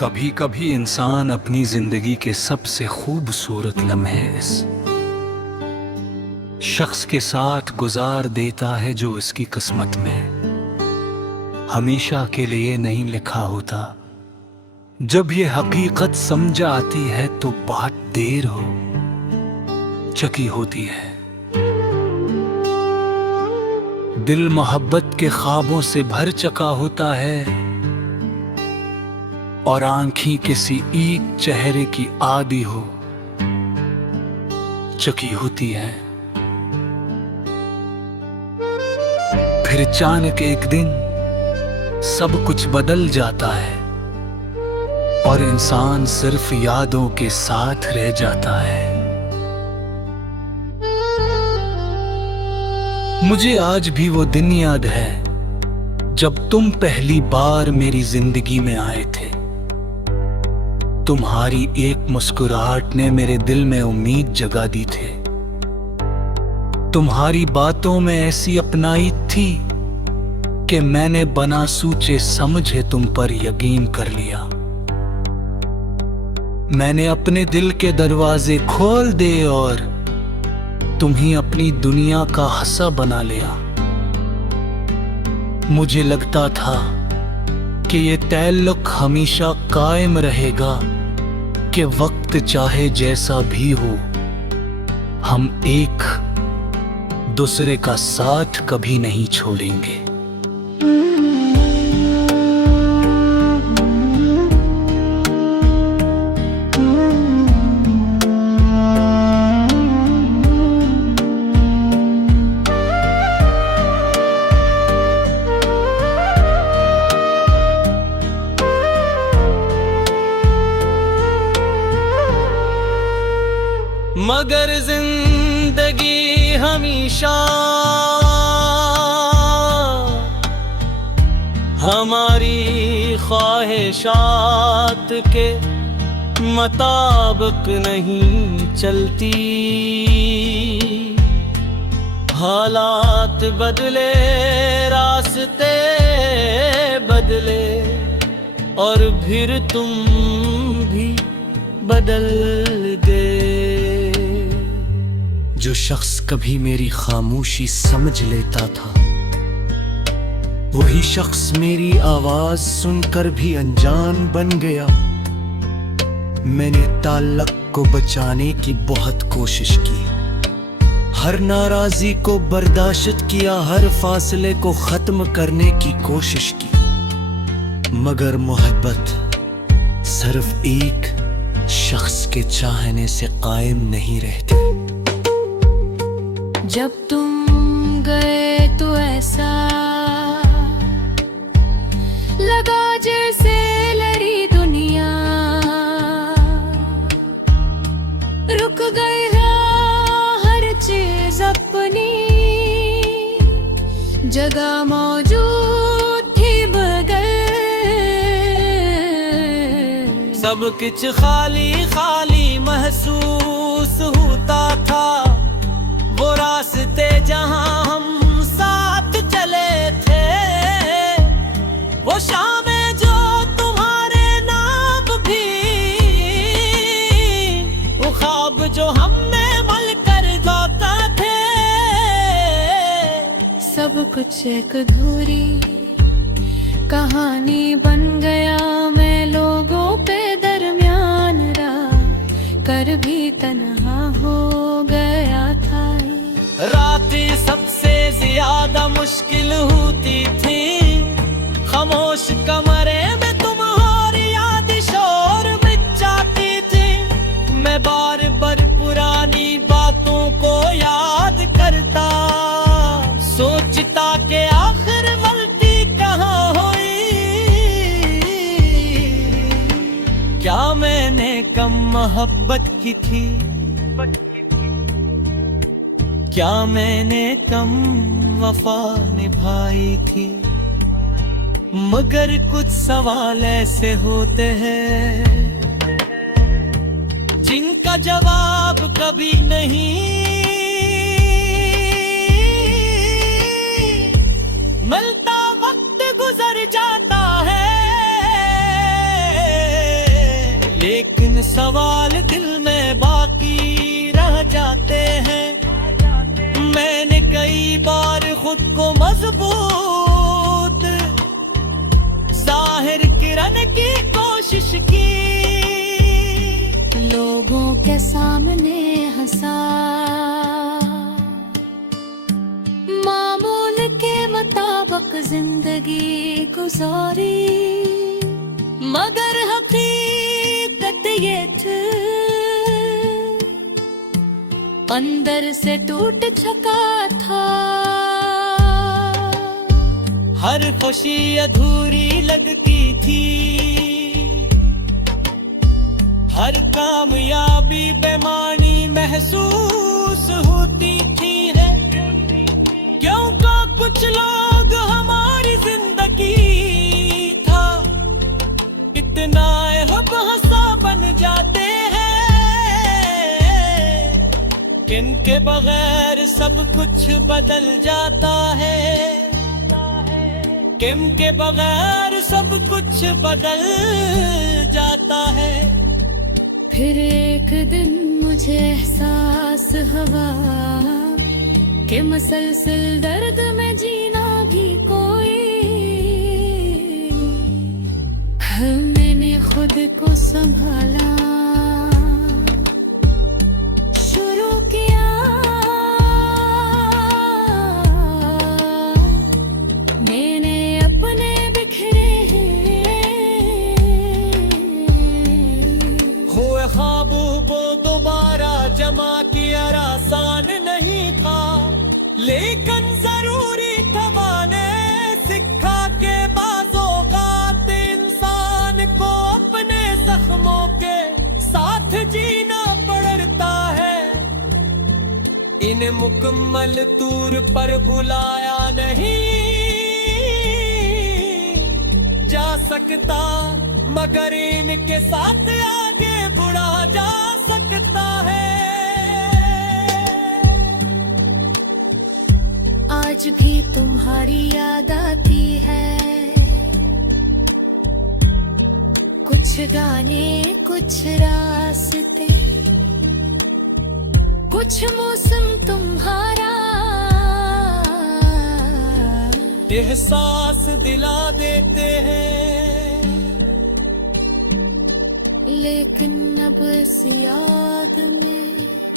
कभी कभी इंसान अपनी जिंदगी के सबसे खूबसूरत लम्हे इस शख्स के साथ गुजार देता है जो इसकी किस्मत में हमेशा के लिए नहीं लिखा होता। जब ये हकीकत समझ आती है तो बहुत देर हो चुकी होती है। दिल मोहब्बत के ख्वाबों से भर चुका होता है और आंखें किसी एक चेहरे की आदी हो चुकी होती है। फिर अचानक एक दिन सब कुछ बदल जाता है और इंसान सिर्फ यादों के साथ रह जाता है। मुझे आज भी वो दिन याद है जब तुम पहली बार मेरी जिंदगी में आए थे। तुम्हारी एक मुस्कुराहट ने मेरे दिल में उम्मीद जगा दी थी। तुम्हारी बातों में ऐसी अपनाई थी कि मैंने बिना सोचे समझे तुम पर यकीन कर लिया। मैंने अपने दिल के दरवाजे खोल दे और तुम्हें अपनी दुनिया का हिस्सा बना लिया। मुझे लगता था कि ये ताल्लुक हमेशा कायम रहेगा, कि वक्त चाहे जैसा भी हो हम एक दूसरे का साथ कभी नहीं छोड़ेंगे। मगर जिंदगी हमेशा हमारी ख्वाहिशात के मुताबिक नहीं चलती। हालात बदले, रास्ते बदले और फिर तुम भी बदल गए। जो शख्स कभी मेरी खामोशी समझ लेता था, वही शख्स मेरी आवाज सुनकर भी अनजान बन गया। मैंने ताल्लुक को बचाने की बहुत कोशिश की, हर नाराजी को बर्दाश्त किया, हर फासले को खत्म करने की कोशिश की, मगर मोहब्बत सिर्फ एक शख्स के चाहने से कायम नहीं रहती। जब तुम गए तो ऐसा लगा जैसे लड़ी दुनिया, रुक गई हर चीज अपनी जगह मौजूद थी बगैर। सब कुछ खाली खाली महसूस होता था। वो रास्ते जहां हम साथ चले थे, वो शामें जो तुम्हारे नाम भी, वो ख्वाब जो हमने मल कर गाता थे। सब कुछ एक अधूरी कहानी बन गया। मैं लोगों पे दरमियान रहा कर भी तन्हा हो गया था। रातें सबसे ज्यादा मुश्किल होती थी, खामोश कमरे में तुम्हारी याद शोर मिट जाती थी। मैं बार बार पुरानी बातों को याद करता, सोचता कि आखिर गलती कहाँ हुई। क्या मैंने कम मोहब्बत की थी, क्या मैंने कम वफा निभाई थी। मगर कुछ सवाल ऐसे होते हैं जिनका जवाब कभी नहीं मिलता। वक्त गुजर जाता है खुद को मजबूत जाहिर किरण की कोशिश की, लोगों के सामने हंसा, मामूल के मुताबिक जिंदगी गुजारी, मगर हकीकत ये थी अंदर से टूट चुका था। हर खुशी अधूरी लगती थी, हर कामयाबी बेमानी महसूस होती थी है, क्योंकि कुछ लोग हमारी जिंदगी था इतना हब हंसा बन जाते हैं, इनके बगैर सब कुछ बदल जाता है, इनके बगैर सब कुछ बदल जाता है। फिर एक दिन मुझे एहसास हुआ कि मुसलसल दर्द में जीना भी कोई, मैंने खुद को संभाला, शुरू किया मैंने अपने बिखरे हुए ख्वाबों को दोबारा जमा किया आसान नहीं था, लेकिन जरूरी थवाने सिखा के बाज़ोक़ात इंसान को अपने जख्मों के साथ जीना पड़ता है। इन्हें मुकम्मल तौर पर भुलाया नहीं जा सकता, मगर इनके साथ आगे बढ़ा जा सकता है। आज भी तुम्हारी याद आती है, कुछ गाने कुछ रास्ते, कुछ मौसम तुम्हारा एहसास दिला देते हैं, लेकिन अब इस याद में